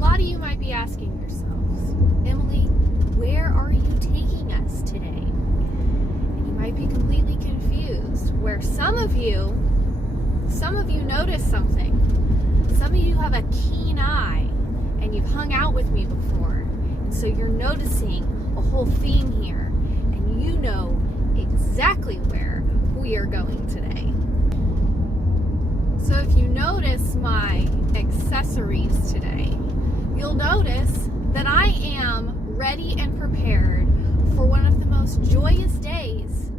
lot of you might be asking yourselves, Emily, where are you taking us today? And you might be completely confused, where some of you notice something. Some of you have a keen eye and you've hung out with me before. And so you're noticing a whole theme here, and you know exactly where we are going today. So if you notice my accessories today, you'll notice that I am ready and prepared for one of the most joyous days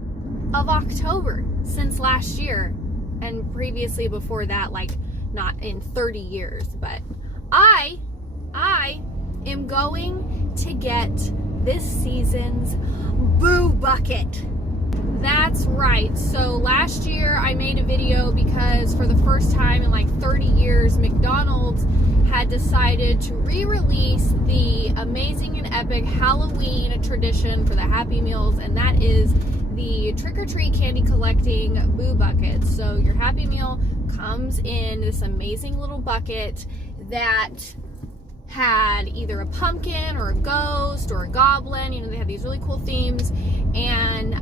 of October since last year, and previously before that, like not in 30 years, but I am going to get this season's Boo Bucket. That's right. So last year I made a video because for the first time in like 30 years, McDonald's had decided to re-release the amazing and epic Halloween tradition for the Happy Meals, and that is the trick-or-treat candy collecting Boo Bucket. So your Happy Meal comes in this amazing little bucket that had either a pumpkin or a ghost or a goblin. You know, they had these really cool themes, and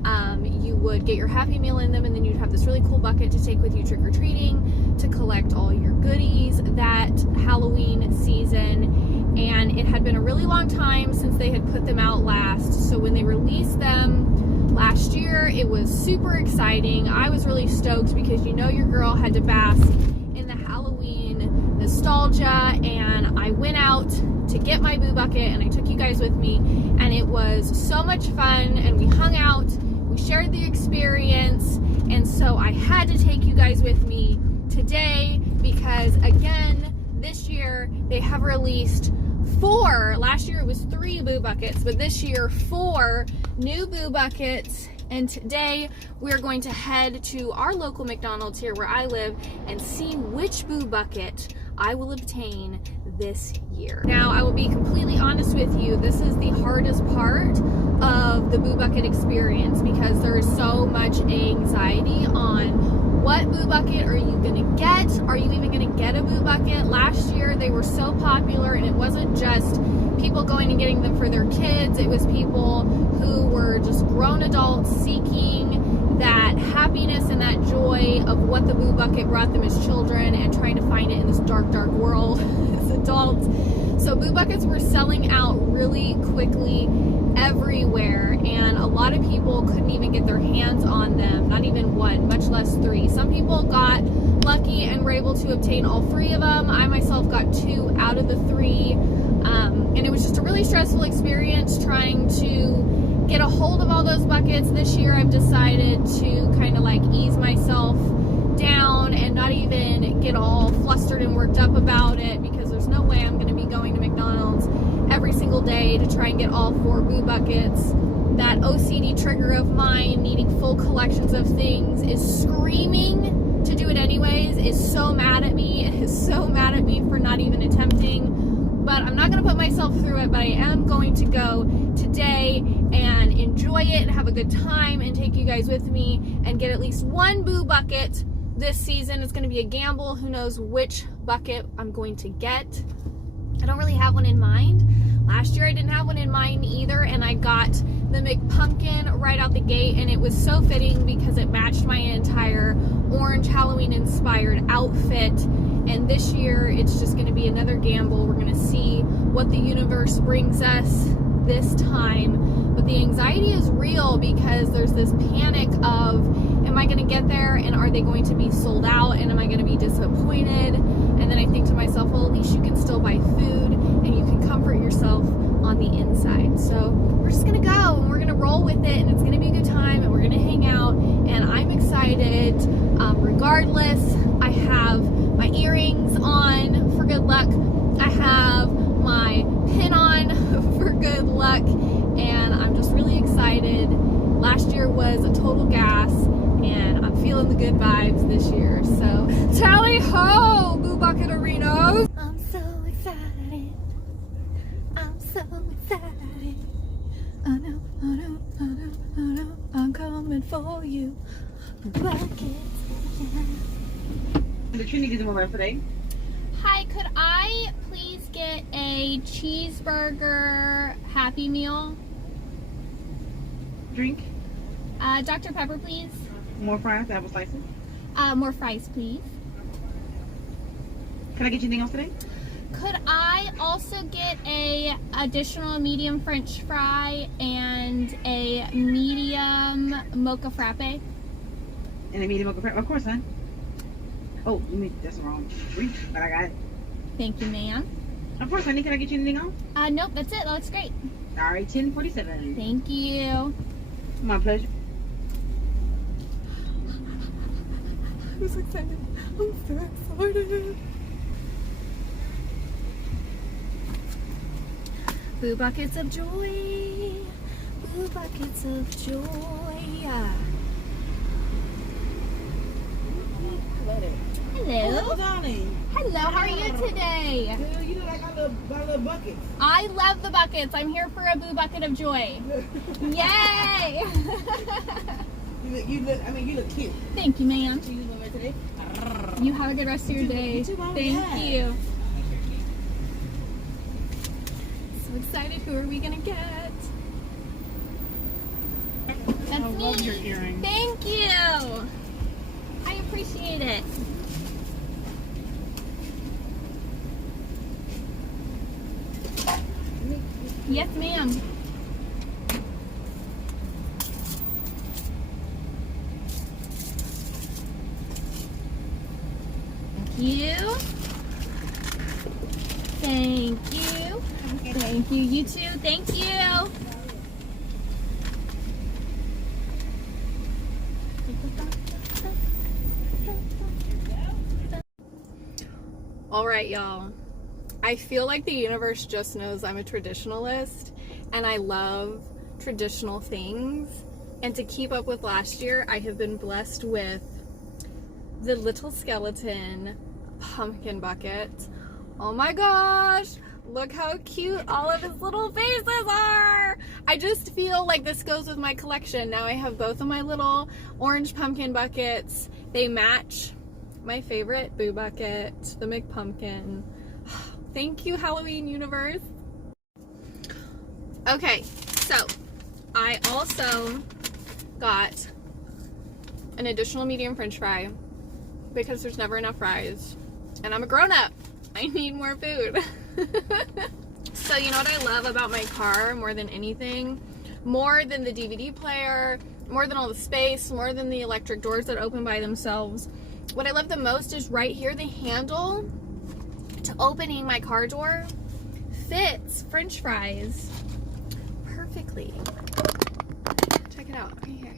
you would get your Happy Meal in them, and then you'd have this really cool bucket to take with you trick-or-treating to collect all your goodies that Halloween season. And it had been a really long time since they had put them out last, so when they released them last year, it was super exciting. I was really stoked because you know your girl had to bask in the Halloween nostalgia, and I went out to get my Boo Bucket and I took you guys with me, and it was so much fun, and we hung out, we shared the experience, and so I had to take you guys with me today because again, this year they have released 4, last year it was 3 Boo Buckets, but this year 4 new Boo Buckets. And today we're going to head to our local McDonald's here where I live and see which Boo Bucket I will obtain this year. Now, I will be completely honest with you, this is the hardest part of the Boo Bucket experience because there is so much anxiety on what Boo Bucket are you gonna get? Are you even gonna get a Boo Bucket? Last year they were so popular, and it wasn't just people going and getting them for their kids, it was people who were just grown adults seeking that happiness and that joy of what the Boo Bucket brought them as children and trying to find it in this dark, dark world as adults. So Boo Buckets were selling out really quickly everywhere, and a lot of people couldn't even get their hands on them, not even 1, much less 3. Some people got lucky and were able to obtain all 3 of them. I myself got 2 out of the 3, and it was just a really stressful experience trying to get a hold of all those buckets. This year I've decided to kind of like ease myself down and not even get all flustered and worked up about it, because there's no way I'm going to be going to McDonald's every single day to try and get all 4 Boo Buckets. That OCD trigger of mine, needing full collections of things, is screaming to do it anyways, is so mad at me. It is so mad at me for not even attempting. But I'm not going to put myself through it, but I am going to go today and enjoy it and have a good time and take you guys with me and get at least 1 Boo Bucket this season. It's going to be a gamble. Who knows which bucket I'm going to get. I don't really have one in mind. Last year I didn't have one in mind either, and I got the McPumpkin right out the gate, and it was so fitting because it matched my entire orange Halloween inspired outfit. And this year it's just going to be another gamble. We're going to see what the universe brings us this time, but the anxiety is real because there's this panic of, am I going to get there and are they going to be sold out, and am I going to be disappointed? And then I think to myself, well, at least you can still buy food and you can comfort yourself on the inside. So we're just gonna go and we're gonna roll with it, and it's gonna be a good time, and we're gonna hang out, and I'm excited. Regardless, I have my earrings on for good luck. I have my pin on for good luck, and I'm just really excited. Last year was a total gas, and I'm feeling the good vibes this year. So tally ho, Boo Bucket Arenas! I'm so excited. I'm so excited. I know, I know, I know, I know. I'm coming for you. Buckets. The Trinity is over today. Hi, could I please get a cheeseburger Happy Meal. Drink? Dr. Pepper, please. More fries, apple slices. More fries, please. Can I get you anything else today? Could I also get a additional medium French fry and a medium mocha frappe? And a medium mocha frappe? Of course, hon. Oh, you mean that's the wrong drink, but I got it. Thank you, ma'am. Of course, honey. Can I get you anything else? Nope, that's it. That looks great. All right, 10:47. Thank you. My pleasure. I'm so excited. I'm so excited. Boo buckets of joy. Boo buckets of joy. Hello. Oh, darling. Hello, how are you today? Girl, you look like my little bucket. I love the buckets. I'm here for a boo bucket of joy. Yay! You look cute. Thank you, ma'am. You look like today. You have a good rest of your day. You too, Mom. Thank Yeah. you. So excited. Who are we gonna get? That's I me. love your earrings. Thank you. I appreciate it. Yes, ma'am. Thank you. Thank you. Thank you. You too. Thank you. All right, y'all. I feel like the universe just knows I'm a traditionalist and I love traditional things. And to keep up with last year, I have been blessed with the little skeleton pumpkin bucket. Oh my gosh, look how cute all of his little faces are. I just feel like this goes with my collection. Now I have both of my little orange pumpkin buckets. They match my favorite boo bucket, the McPumpkin. Thank you, Halloween universe. Okay, so I also got an additional medium French fry because there's never enough fries. And I'm a grown-up. I need more food. So you know what I love about my car more than anything? More than the DVD player, more than all the space, more than the electric doors that open by themselves. What I love the most is right here, the handle to opening my car door fits French fries perfectly. Check it out right here.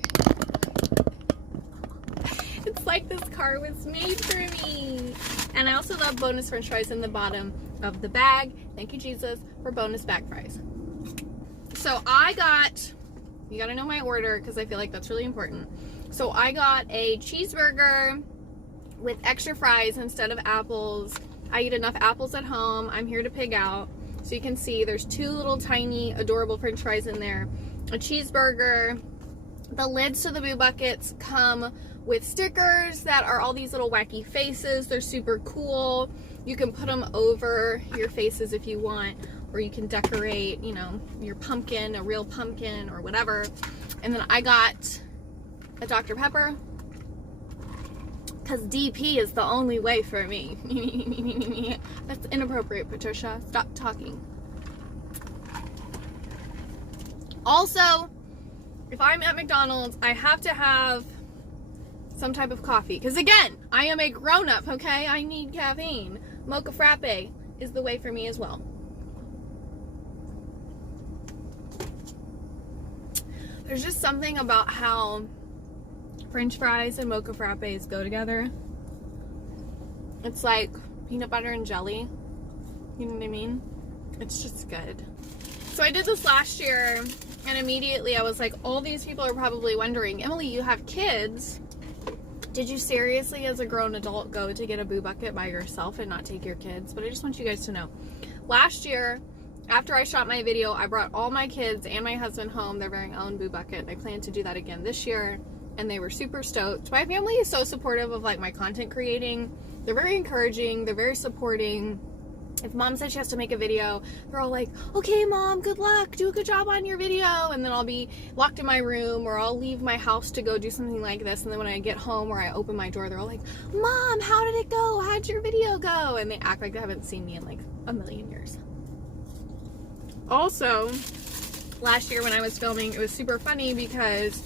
It's like this car was made for me. And I also love bonus French fries in the bottom of the bag. Thank you, Jesus, for bonus bag fries. So I got, you gotta know my order because I feel like that's really important. So I got a cheeseburger with extra fries instead of apples. I eat enough apples at home. I'm here to pig out. So you can see there's two little tiny adorable French fries in there. A cheeseburger. The lids to the boo buckets come with stickers that are all these little wacky faces. They're super cool. You can put them over your faces if you want, or you can decorate, you know, your pumpkin, a real pumpkin or whatever. And then I got a Dr. Pepper because DP is the only way for me. That's inappropriate, Patricia. Stop talking. Also, if I'm at McDonald's, I have to have some type of coffee. Because again, I am a grown-up, okay? I need caffeine. Mocha frappe is the way for me as well. There's just something about how French fries and mocha frappes go together. It's like peanut butter and jelly. You know what I mean? It's just good. So I did this last year, and immediately I was like, all these people are probably wondering, Emily, you have kids. Did you seriously, as a grown adult, go to get a boo bucket by yourself and not take your kids? But I just want you guys to know. Last year, after I shot my video, I brought all my kids and my husband home their very own boo bucket. I plan to do that again this year, and they were super stoked. My family is so supportive of like my content creating. They're very encouraging. They're very supporting. if mom says she has to make a video, they're all like, okay, mom, good luck, do a good job on your video. And then I'll be locked in my room, or I'll leave my house to go do something like this. And then when I get home or I open my door, they're all like, Mom, how did it go? How'd your video go? And they act like they haven't seen me in like a million years. Also, last year when I was filming, it was super funny because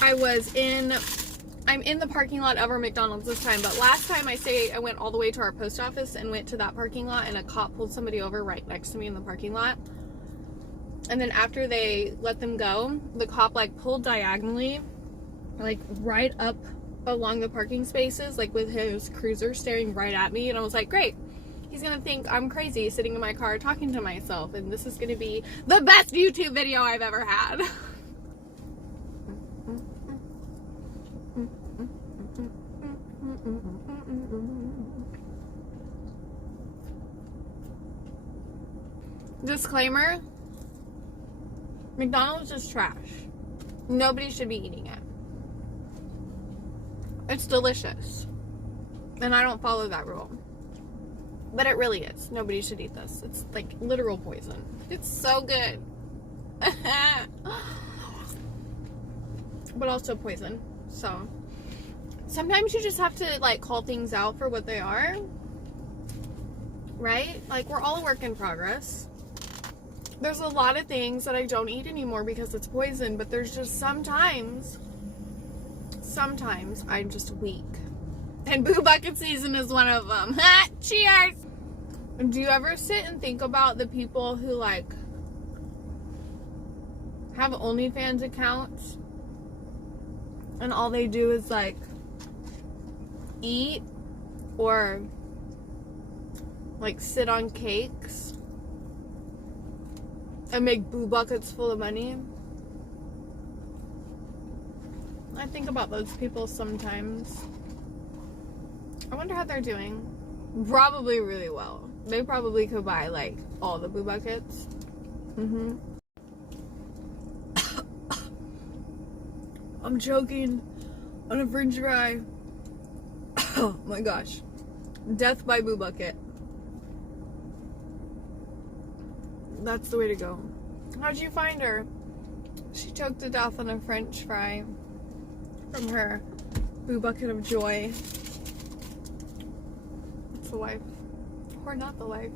I'm in the parking lot of our McDonald's this time, but last time I went all the way to our post office and went to that parking lot, and a cop pulled somebody over right next to me in the parking lot. And then after they let them go, the cop like pulled diagonally, like right up along the parking spaces, like with his cruiser staring right at me. And I was like, great, he's gonna think I'm crazy sitting in my car talking to myself, and this is gonna be the best YouTube video I've ever had. Disclaimer, McDonald's is trash. Nobody should be eating it. It's delicious. And I don't follow that rule. But it really is. Nobody should eat this. It's like literal poison. It's so good. But also poison. So sometimes you just have to like call things out for what they are. Right? Like, we're all a work in progress. There's a lot of things that I don't eat anymore because it's poison, but there's just sometimes I'm just weak. And Boo Bucket season is one of them. Cheers! Do you ever sit and think about the people who like have OnlyFans accounts and all they do is like eat or like sit on cakes and make boo buckets full of money? I think about those people sometimes. I wonder how they're doing. Probably really well. They probably could buy like all the boo buckets. I'm choking on a french fry. Oh my gosh. Death by boo bucket. That's the way to go. How'd you find her? She choked to death on a french fry from her boo bucket of joy. It's the wife. Or not the wife.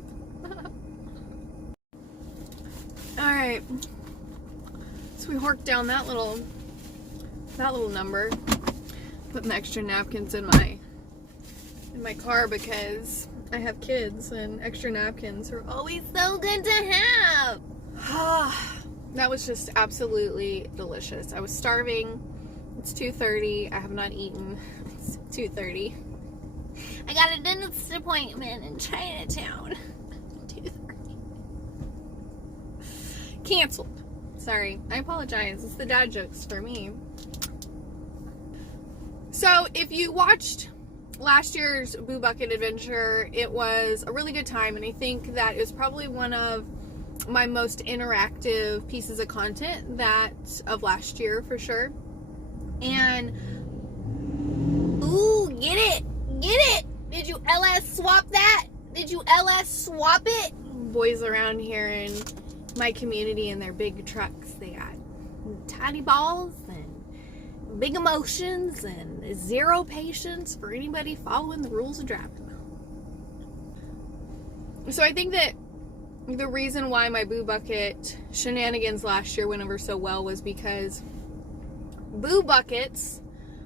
Alright. So we horked down that little number. Putting extra napkins in my car because I have kids and extra napkins are always so good to have. That was just absolutely delicious. I was starving. It's 2:30. I have not eaten. It's 2:30. I got a dentist appointment in Chinatown. 2:30. Canceled. Sorry. I apologize. It's the dad jokes for me. So if you watched last year's Boo Bucket Adventure, it was a really good time, and I think that it was probably one of my most interactive pieces of content of last year for sure. And ooh, get it? Did you LS swap that? Did you LS swap it? Boys around here in my community in their big trucks, they got tiny balls and big emotions and zero patience for anybody following the rules of driving. So I think that the reason why my Boo Bucket shenanigans last year went over so well was because Boo Buckets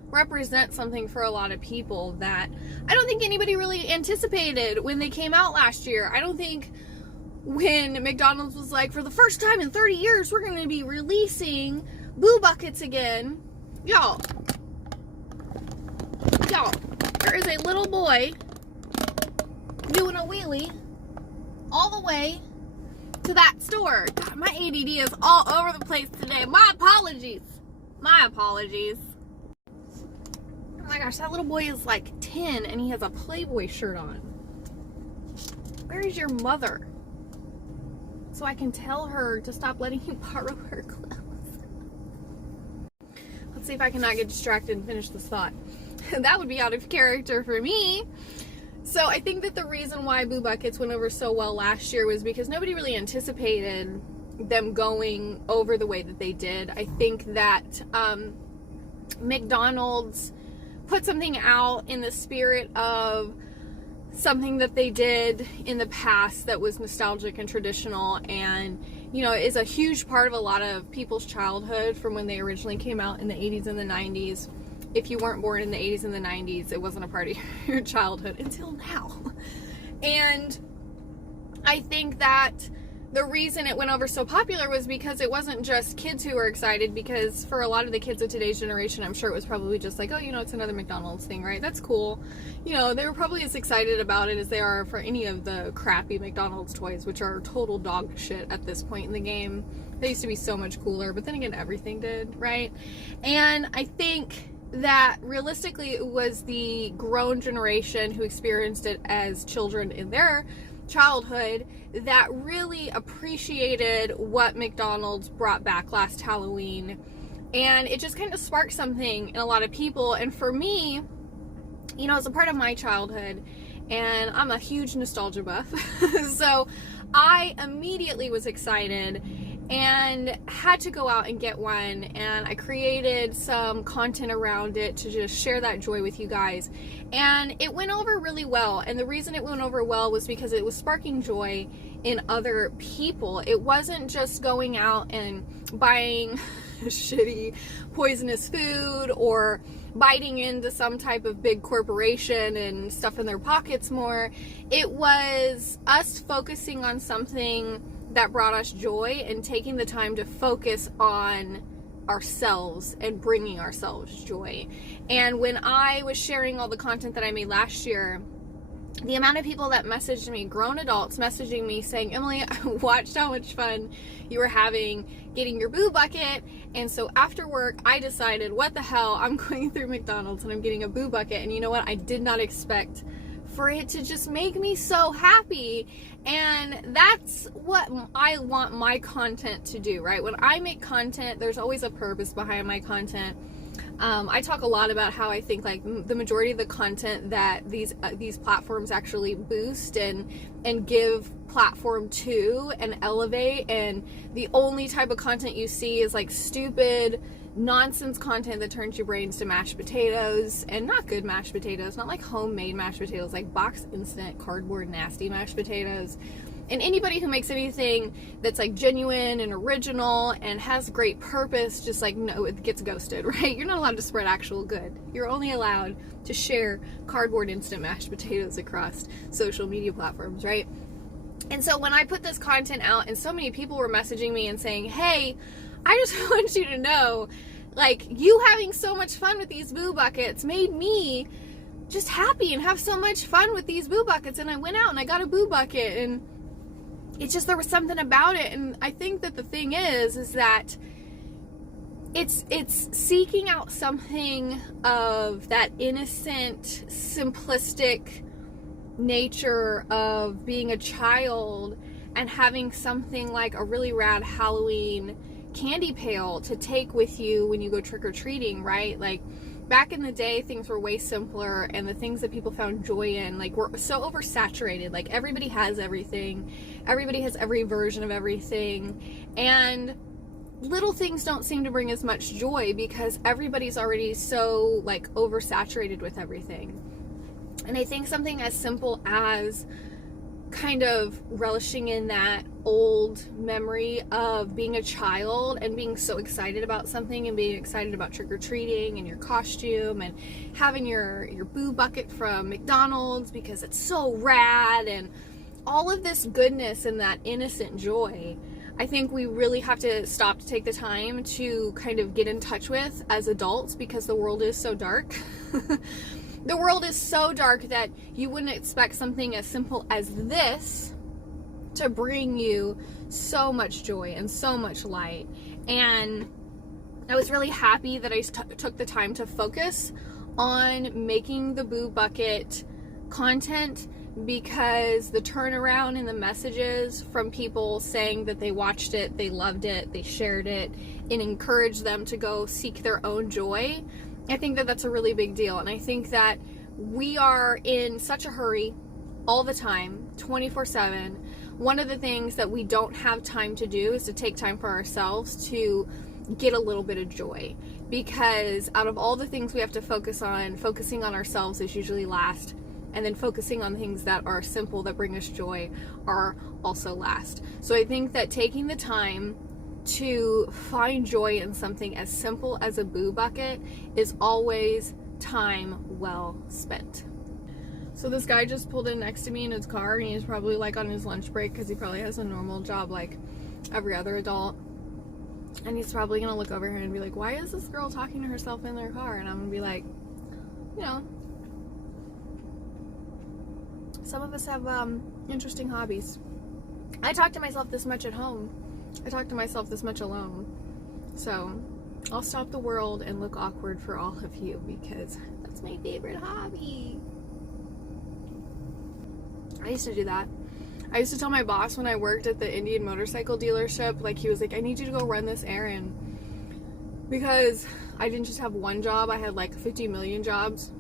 represent something for a lot of people that I don't think anybody really anticipated when they came out last year. I don't think when McDonald's was like, for the first time in 30 years, we're going to be releasing Boo Buckets again. Y'all, there is a little boy doing a wheelie all the way to that store. God, my ADD is all over the place today. My apologies. Oh my gosh, that little boy is like 10 and he has a Playboy shirt on. Where is your mother? So I can tell her to stop letting you borrow her clothes. Let's see if I cannot get distracted and finish this thought. That would be out of character for me. So I think that the reason why Boo Buckets went over so well last year was because nobody really anticipated them going over the way that they did. I think that McDonald's put something out in the spirit of something that they did in the past that was nostalgic and traditional, and you know, is a huge part of a lot of people's childhood from when they originally came out in the 80s and the 90s. If you weren't born in the 80s and the 90s, it wasn't a part of your childhood until now. And I think that the reason it went over so popular was because it wasn't just kids who were excited, because for a lot of the kids of today's generation, I'm sure it was probably just like, oh, you know, it's another McDonald's thing, right? That's cool. You know, they were probably as excited about it as they are for any of the crappy McDonald's toys, which are total dog shit at this point in the game. They used to be so much cooler, but then again, everything did, right? And I think that realistically it was the grown generation who experienced it as children in their childhood that really appreciated what McDonald's brought back last Halloween, and it just kind of sparked something in a lot of people. And for me, you know, it's a part of my childhood, and I'm a huge nostalgia buff. So I immediately was excited and had to go out and get one, and I created some content around it to just share that joy with you guys, and it went over really well. And the reason it went over well was because it was sparking joy in other people. It wasn't just going out and buying shitty poisonous food or biting into some type of big corporation and stuff in their pockets more. It was us focusing on something that brought us joy and taking the time to focus on ourselves and bringing ourselves joy. And when I was sharing all the content that I made last year, the amount of people that messaged me, grown adults messaging me saying, Emily, I watched how much fun you were having getting your Boo Bucket, and so after work I decided, what the hell, I'm going through McDonald's and I'm getting a Boo Bucket. And you know what, I did not expect for it to just make me so happy. And that's what I want my content to do, right? When I make content, there's always a purpose behind my content. I talk a lot about how I think like the majority of the content that these platforms actually boost and give platform to and elevate, and the only type of content you see is like stupid nonsense content that turns your brains to mashed potatoes, and not good mashed potatoes, not like homemade mashed potatoes, like box instant cardboard nasty mashed potatoes. And anybody who makes anything that's like genuine and original and has great purpose, just like, no, it gets ghosted, right? You're not allowed to spread actual good. You're only allowed to share cardboard instant mashed potatoes across social media platforms, right? And so when I put this content out, and so many people were messaging me and saying, hey, I just want you to know, like, you having so much fun with these Boo Buckets made me just happy and have so much fun with these Boo Buckets. And I went out and I got a Boo Bucket, and it's just, there was something about it. And I think that the thing is that it's seeking out something of that innocent, simplistic nature of being a child and having something like a really rad Halloween candy pail to take with you when you go trick-or-treating, right? Like, back in the day, things were way simpler, and the things that people found joy in, like, were so oversaturated. Like, everybody has everything. Everybody has every version of everything. And little things don't seem to bring as much joy because everybody's already so, like, oversaturated with everything. And I think something as simple as kind of relishing in that old memory of being a child and being so excited about something, and being excited about trick-or-treating and your costume and having your Boo Bucket from McDonald's because it's so rad, and all of this goodness and that innocent joy, I think we really have to stop to take the time to kind of get in touch with as adults, because the world is so dark. The world is so dark that you wouldn't expect something as simple as this to bring you so much joy and so much light. And I was really happy that I took the time to focus on making the Boo Bucket content, because the turnaround in the messages from people saying that they watched it, they loved it, they shared it, and encouraged them to go seek their own joy, I think that that's a really big deal. And I think that we are in such a hurry all the time, 24/7. One of the things that we don't have time to do is to take time for ourselves to get a little bit of joy, because out of all the things we have to focus on, focusing on ourselves is usually last, and then focusing on things that are simple that bring us joy are also last. So I think that taking the time to find joy in something as simple as a boo bucket is always time well spent. So this guy just pulled in next to me in his car, and he's probably like on his lunch break because he probably has a normal job like every other adult. And he's probably gonna look over here and be like, why is this girl talking to herself in their car? And I'm gonna be like, you know, some of us have interesting hobbies. I talk to myself this much at home. I talk to myself this much alone. So I'll stop the world and look awkward for all of you, because that's my favorite hobby. I used to do that. I used to tell my boss when I worked at the Indian motorcycle dealership, like, he was like, I need you to go run this errand, because I didn't just have one job, I had like 50 million jobs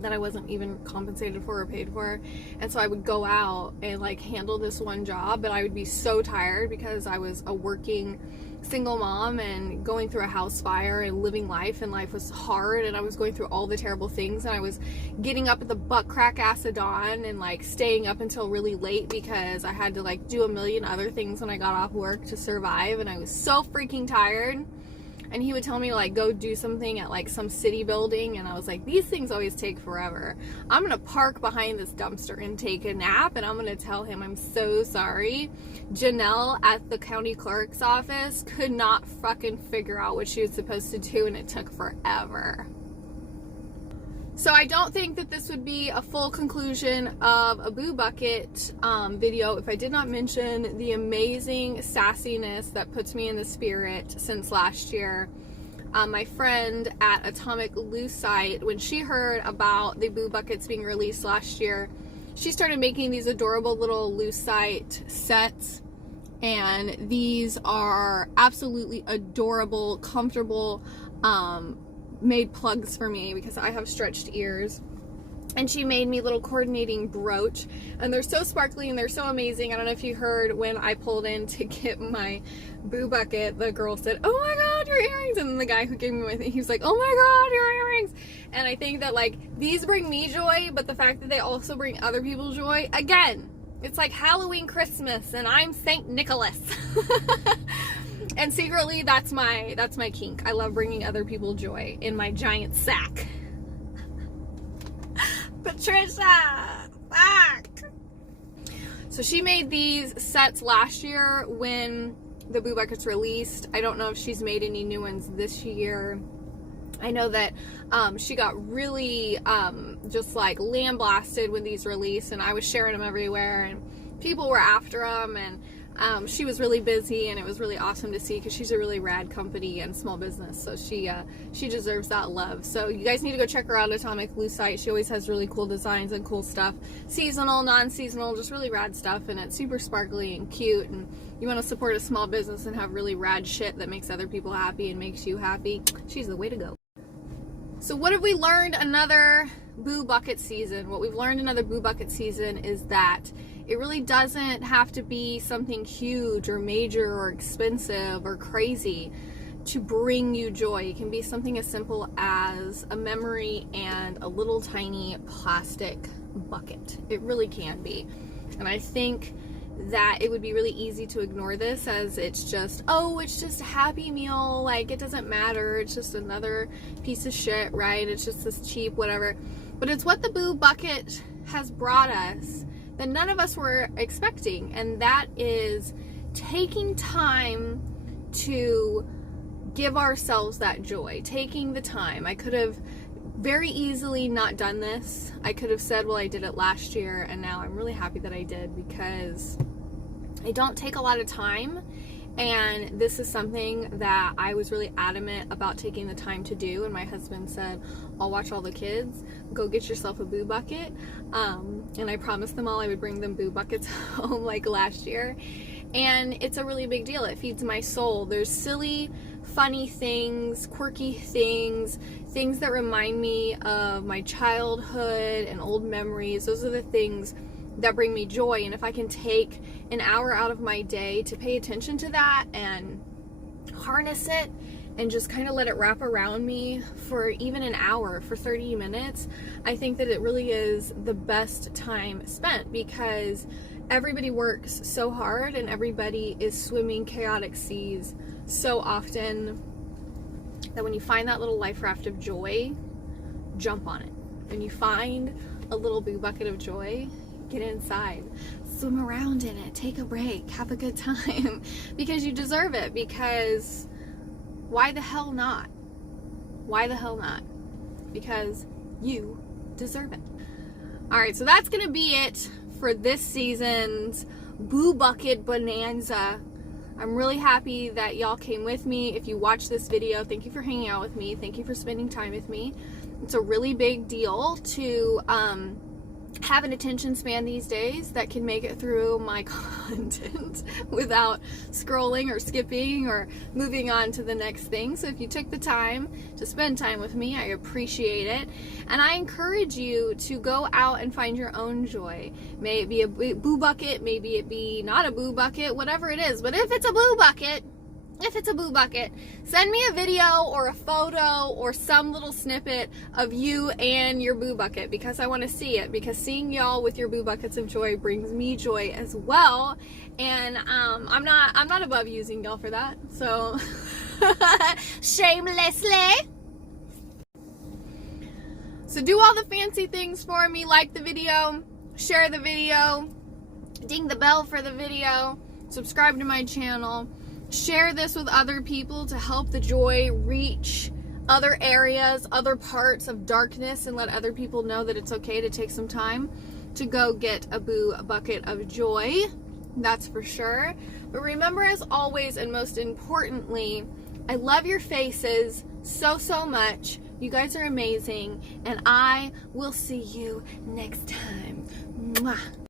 that I wasn't even compensated for or paid for. And so I would go out and like handle this one job, but I would be so tired because I was a working single mom and going through a house fire and living life, and life was hard, and I was going through all the terrible things, and I was getting up at the butt crack ass of dawn and like staying up until really late because I had to like do a million other things when I got off work to survive, and I was so freaking tired. And he would tell me to like go do something at like some city building, and I was like, these things always take forever. I'm gonna park behind this dumpster and take a nap, and I'm gonna tell him I'm so sorry. Janelle at the county clerk's office could not fucking figure out what she was supposed to do, and it took forever. So I don't think that this would be a full conclusion of a Boo Bucket video if I did not mention the amazing sassiness that puts me in the spirit since last year. My friend at Atomic Lucite, when she heard about the Boo Buckets being released last year, she started making these adorable little Lucite sets. And these are absolutely adorable, comfortable, made plugs for me because I have stretched ears. And she made me little coordinating brooch, and they're so sparkly and they're so amazing. I don't know if you heard when I pulled in to get my Boo Bucket, the girl said, oh my god, your earrings, and then the guy who gave me my thing, he was like, oh my god, your earrings. And I think that like these bring me joy, but the fact that they also bring other people joy, again, it's like Halloween, Christmas, and I'm Saint Nicholas. And secretly, that's my kink. I love bringing other people joy in my giant sack. Patricia, fuck. So she made these sets last year when the Boo Buckets released. I don't know if she's made any new ones this year. I know that she got really just like lambasted when these released, and I was sharing them everywhere, and people were after them, and she was really busy, and it was really awesome to see because she's a really rad company and small business, so she deserves that love. So you guys need to go check her out, Atomic Lucite. She always has really cool designs and cool stuff, seasonal, non-seasonal, just really rad stuff, and it's super sparkly and cute. And you want to support a small business and have really rad shit that makes other people happy and makes you happy, she's the way to go. So what have we learned another Boo Bucket season? What we've learned another Boo Bucket season is that it really doesn't have to be something huge or major or expensive or crazy to bring you joy. It can be something as simple as a memory and a little tiny plastic bucket. It really can be. And I think that it would be really easy to ignore this as it's just, oh, it's just a Happy Meal, like it doesn't matter, it's just another piece of shit, right? It's just this cheap whatever. But it's what the Boo Bucket has brought us that none of us were expecting, and that is taking time to give ourselves that joy, taking the time. I could have very easily not done this. I could have said, well, I did it last year, and now I'm really happy that I did because I don't take a lot of time, and this is something that I was really adamant about taking the time to do. And my husband said, I'll watch all the kids, go get yourself a Boo Bucket. And I promised them all I would bring them Boo Buckets home like last year. And it's a really big deal. It feeds my soul. There's silly funny things, quirky things, things that remind me of my childhood and old memories. Those are the things that bring me joy. And if I can take an hour out of my day to pay attention to that and harness it and just kind of let it wrap around me for even an hour, for 30 minutes, I think that it really is the best time spent, because everybody works so hard and everybody is swimming chaotic seas so often that when you find that little life raft of joy, jump on it. When you find a little boo bucket of joy, get inside, swim around in it, take a break, have a good time, because you deserve it. Because why the hell not? Why the hell not? Because you deserve it. All right, so that's gonna be it for this season's Boo Bucket Bonanza. I'm really happy that y'all came with me. If you watched this video, thank you for hanging out with me. Thank you for spending time with me. It's a really big deal to have an attention span these days that can make it through my content without scrolling or skipping or moving on to the next thing. So if you took the time to spend time with me, I appreciate it. And I encourage you to go out and find your own joy. May it be a boo bucket, maybe it be not a boo bucket, whatever it is. But if it's a boo bucket, send me a video or a photo or some little snippet of you and your boo bucket, because I want to see it, because seeing y'all with your boo buckets of joy brings me joy as well. And I'm not above using y'all for that, so shamelessly. So do all the fancy things for me. Like the video, share the video, ding the bell for the video, subscribe to my channel. Share this with other people to help the joy reach other areas, other parts of darkness, and let other people know that it's okay to take some time to go get a boo bucket of joy. That's for sure. But remember, as always, and most importantly, I love your faces so, so much. You guys are amazing, and I will see you next time. Mwah.